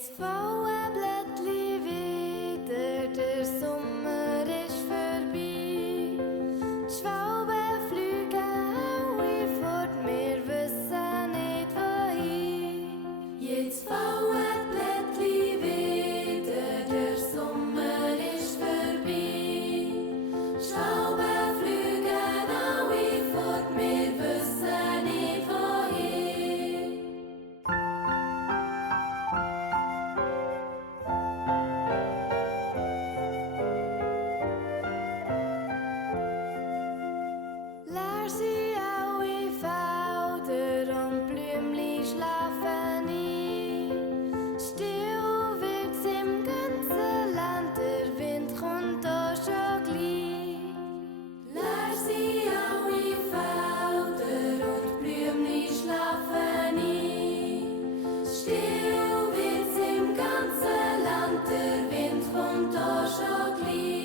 Jetzt fallen Blättli wieder, der Sommer ist vorbei. Die Schwalben fliegen alle fort, wir wissen nicht wohin. Jetzt fallen Blättli wieder, der Sommer ist vorbei. Die Schwalben fliegen alle fort, wir wissen nicht wohin. Leer sind alle Felder und Blümli schlafen ein. Still wird's im ganzen Land, der Wind kommt auch schon gleich. Leer sind alle Felder und Blümli schlafen ein. Still wird's im ganzen Land, der Wind kommt auch schon gleich.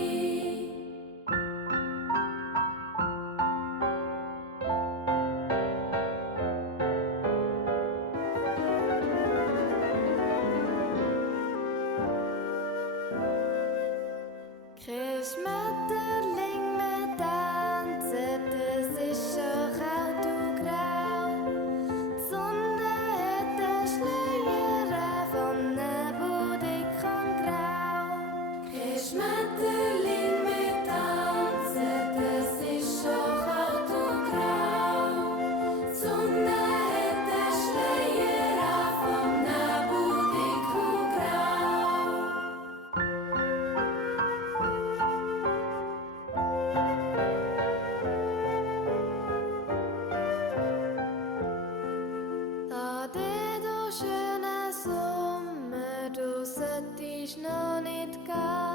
Kein Schmetterling mehr tanzen, es ist schon kalt und grau. Die Sonne hat einen Schleier von Nebel, dick und grau. Kein Schmetterling mehr tanzen, es ist schon kalt und grau. Die Sonne hat einen Schleier von Nebel, dick und grau. Ade, du schöner Sommer, du solltest noch nicht gehen.